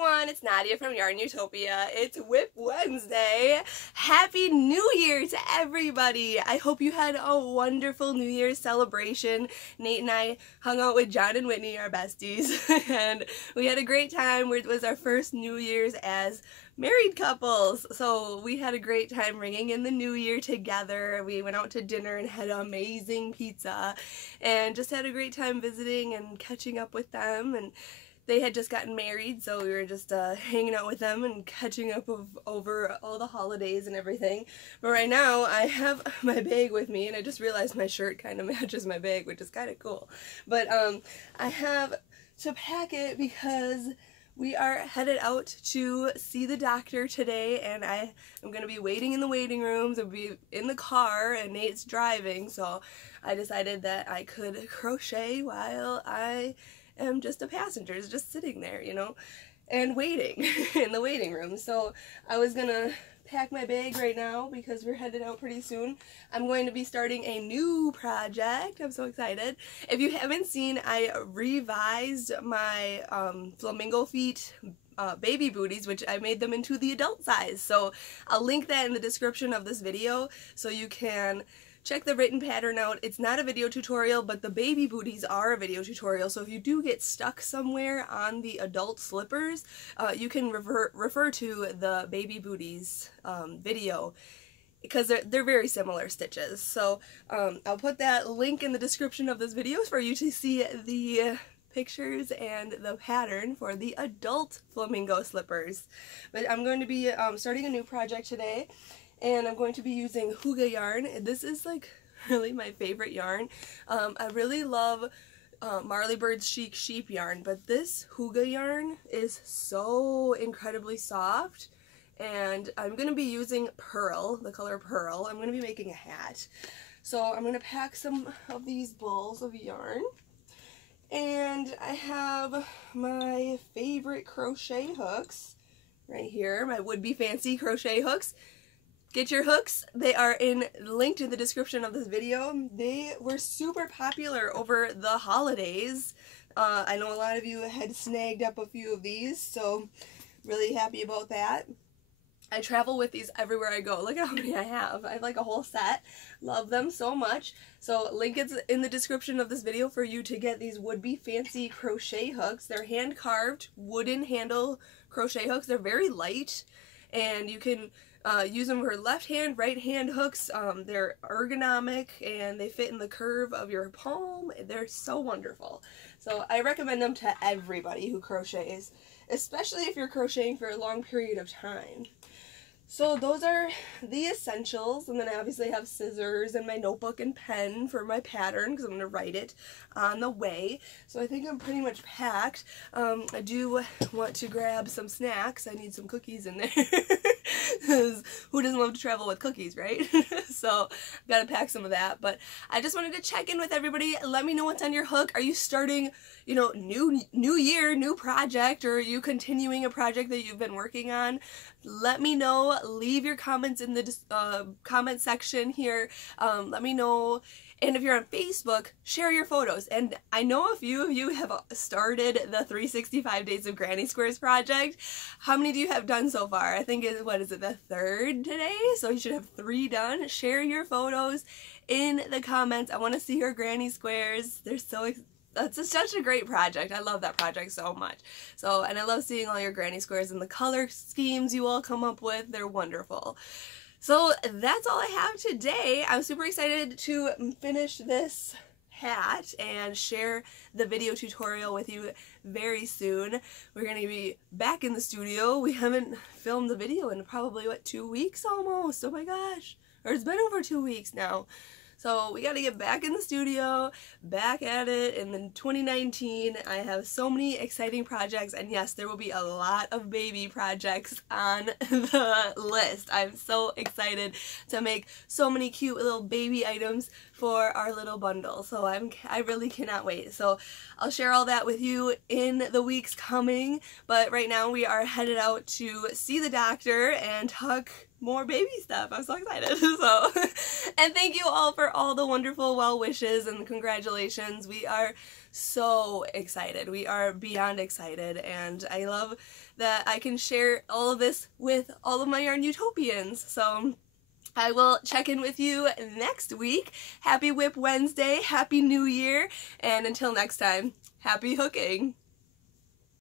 everyone, it's Nadia from YARNutopia. It's WIP Wednesday. Happy New Year to everybody. I hope you had a wonderful New Year's celebration. Nate and I hung out with John and Whitney, our besties, and we had a great time. It was our first New Year's as married couples, so we had a great time ringing in the new year together. We went out to dinner and had amazing pizza and just had a great time visiting and catching up with them. And they had just gotten married, so we were just hanging out with them and catching up over all the holidays and everything. But right now I have my bag with me, and I just realized my shirt kind of matches my bag, which is kind of cool. But I have to pack it because we are headed out to see the doctor today, and I am going to be waiting in the waiting rooms. I'll be in the car, and Nate's driving, so I decided that I could crochet while I am just a passenger, just sitting there, you know, and waiting in the waiting room. So I was going to pack my bag right now because we're headed out pretty soon. I'm going to be starting a new project. I'm so excited. If you haven't seen, I revised my flamingo feet baby booties, which I made them into the adult size. So I'll link that in the description of this video so you can check the written pattern out. It's not a video tutorial, but the baby booties are a video tutorial, so if you do get stuck somewhere on the adult slippers, you can refer to the baby booties video, because they're very similar stitches. So I'll put that link in the description of this video for you to see the pictures and the pattern for the adult flamingo slippers. But I'm going to be starting a new project today, and I'm going to be using Hygge yarn. This is like really my favorite yarn. I really love Marley Bird's Chic Sheep yarn, but this Hygge yarn is so incredibly soft, and I'm going to be using Pearl, the color Pearl. I'm going to be making a hat. So I'm going to pack some of these balls of yarn, and I have my favorite crochet hooks right here, my would-be fancy crochet hooks. Get your hooks. They are linked in the description of this video. They were super popular over the holidays. I know a lot of you had snagged up a few of these, so really happy about that. I travel with these everywhere I go. Look at how many I have. I have like a whole set. Love them so much. So link is in the description of this video for you to get these would-be fancy crochet hooks. They're hand-carved wooden handle crochet hooks. They're very light, and you can use them for left hand, right hand hooks. They're ergonomic, and they fit in the curve of your palm. They're so wonderful. So I recommend them to everybody who crochets, especially if you're crocheting for a long period of time. So those are the essentials, and then I obviously have scissors and my notebook and pen for my pattern because I'm going to write it on the way. So I think I'm pretty much packed. I do want to grab some snacks. I need some cookies in there because who doesn't love to travel with cookies, right? So I've got to pack some of that. But I just wanted to check in with everybody. Let me know what's on your hook. Are you starting, you know, new year, new project, or are you continuing a project that you've been working on? Let me know. Leave your comments in the comment section here. Let me know. And if you're on Facebook, share your photos. And I know a few of you have started the 365 Days of Granny Squares project. How many do you have done so far? I think what is it, the 3rd today? So you should have 3 done. Share your photos in the comments. I want to see your Granny Squares. They're so It's such a great project. I love that project so much. So, and I love seeing all your granny squares and the color schemes you all come up with. They're wonderful. So that's all I have today. I'm super excited to finish this hat and share the video tutorial with you very soon. We're going to be back in the studio. We haven't filmed the video in probably, what, 2 weeks almost? Oh my gosh. Or it's been over 2 weeks now. So we got to get back in the studio, back at it in 2019. I have so many exciting projects, and yes, there will be a lot of baby projects on the list. I'm so excited to make so many cute little baby items for our little bundle. So I really cannot wait. So I'll share all that with you in the weeks coming. But right now we are headed out to see the doctor and talk more baby stuff. I'm so excited. And thank you all for all the wonderful well wishes and congratulations. We are so excited. We are beyond excited, and I love that I can share all of this with all of my YARNutopians. So I will check in with you next week. Happy WIP Wednesday, Happy New Year, and until next time, happy hooking!